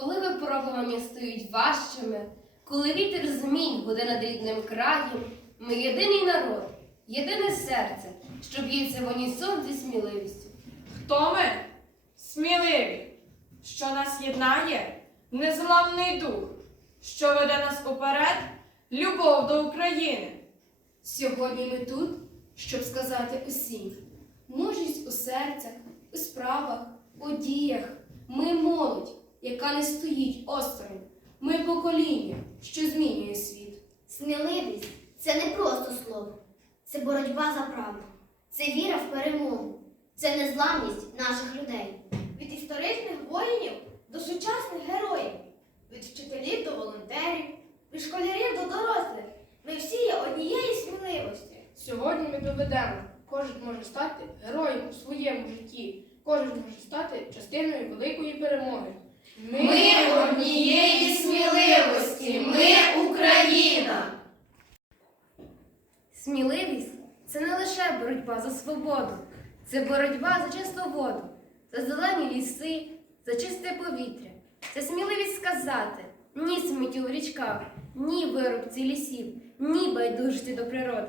коли випробування стають важчими, коли вітер змін буде над рідним краєм, ми єдиний народ, єдине серце, що б'ється в унісон зі сміливістю. Хто ми? Сміливі. Що нас єднає? Незламний дух. Що веде нас уперед? Любов до України. Сьогодні ми тут, щоб сказати усім. Мужність у серцях, у справах, у діях. Ми молодь, яка не стоїть осторонь. Ми покоління, що змінює світ. Сміливість це не просто слово, це боротьба за правду, це віра в перемогу, це незламність наших людей. від історичних воїнів до сучасних героїв, від вчителів до волонтерів, від школярів до дорослих. Ми всі є однієї сміливості. Сьогодні ми доведемо, кожен може стати героєм у своєму житті, кожен може стати частиною великої перемоги. Ми однієї сміливості, ми Україна. Сміливість це не лише боротьба за свободу, це боротьба за чисту воду, за зелені ліси, за чисте повітря. Це сміливість сказати ні сміттю в річках, ні вирубці лісів, ні байдужості до природи.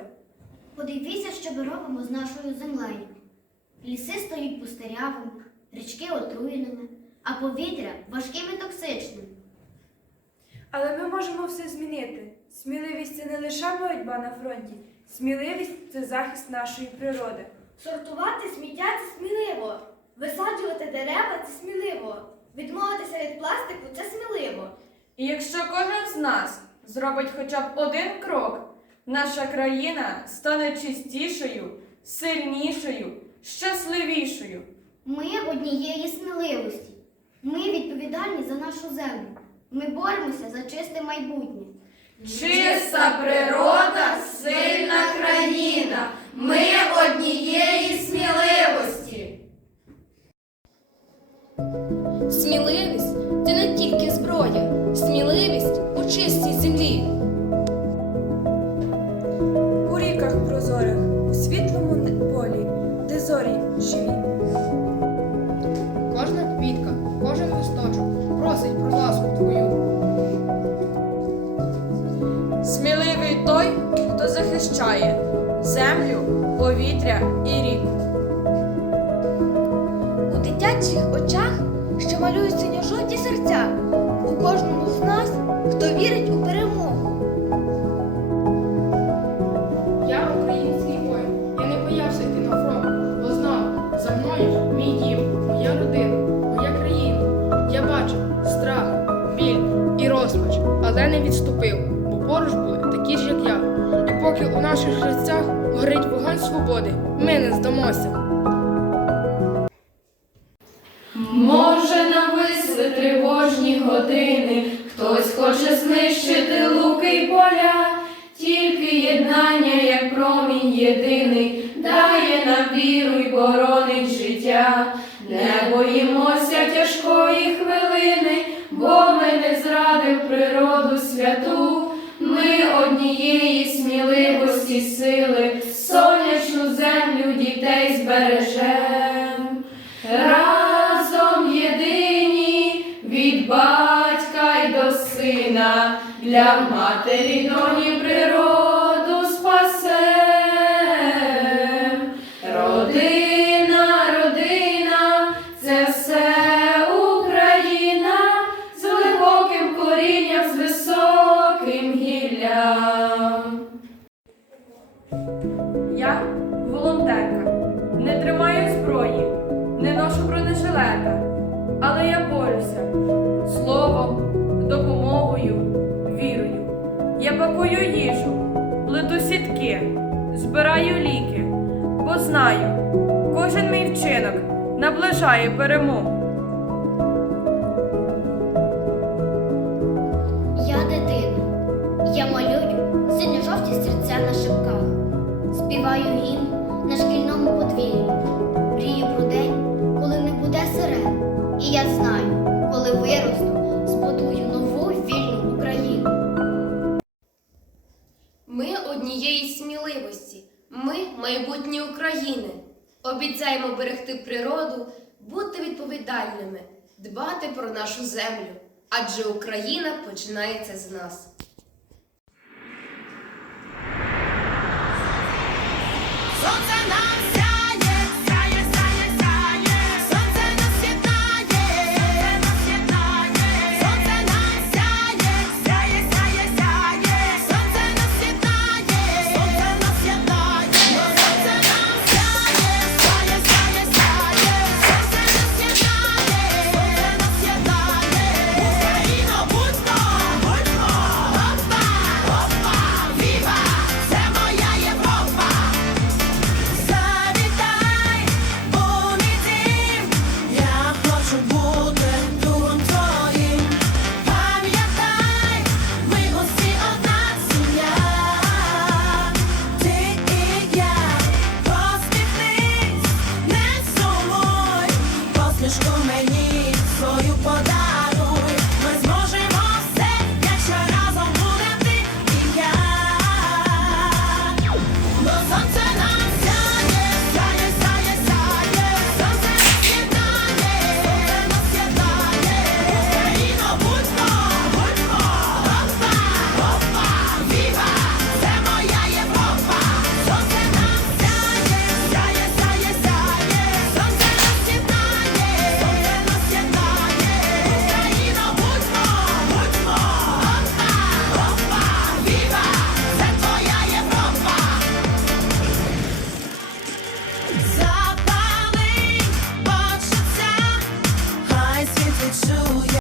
Подивіться, що ми робимо з нашою землею. Ліси стають пустирявими, річки отруєними, а повітря важким і токсичним. Але ми можемо все змінити. Сміливість це не лише боротьба на фронті, сміливість це захист нашої природи. Сортувати сміття це сміливо. Висаджувати дерева це сміливо. Відмовитися від пластику це сміливо. І якщо кожен з нас зробить хоча б один крок, наша країна стане чистішою, сильнішою, щасливішою. Ми однієї сміливості. Ми відповідальні за нашу землю. Ми боремося за чисте майбутнє. Чиста природа, однієї сміливості. Сміливість це не тільки зброя, сміливість у чистій землі. У ріках прозорих, у світлому полі, де зорі живі. Кожна квітка, кожен листочок просить про ласку твою. Сміливий той, хто захищає землю, повітря і ріку. У дитячих очах, що малюють синьо-жовті серця, у кожному з нас, хто вірить у перемогу. Я український воїн. Я не боявся йти на фронт, бо знав, за мною мій дім, моя родина, моя країна. Я бачив страх, біль і розпач, але не відступив, бо поруч були такі ж, як я. І поки у наших серцях горить вогонь свободи, ми не здамося. Може нависли тривожні години, хтось хоче знищити луки й поля, тільки єднання, як промінь єдиний, дає нам віру й боронить життя. Не боїмося тяжкої сина, для матері доні природу спасем. Родина, родина, це все Україна з глибоким корінням, з високим гіллям. Я волонтерка, не тримаю зброї, не ношу бронежилета, але я борюся словом, допомогою, вірою. Я пакую їжу, плету сітки, збираю ліки, бо знаю, кожен мій вчинок наближає перемогу. Я дитина. Я малюю синьо-жовті серця на шипках. Співаю гімн на шкільному подвір'ї. Мрію про день, коли не буде сирен. І я знаю, коли виросту, Ми однієї сміливості, ми майбутнє України. Обіцяємо берегти природу, бути відповідальними, дбати про нашу землю. адже Україна починається з нас. Сонце на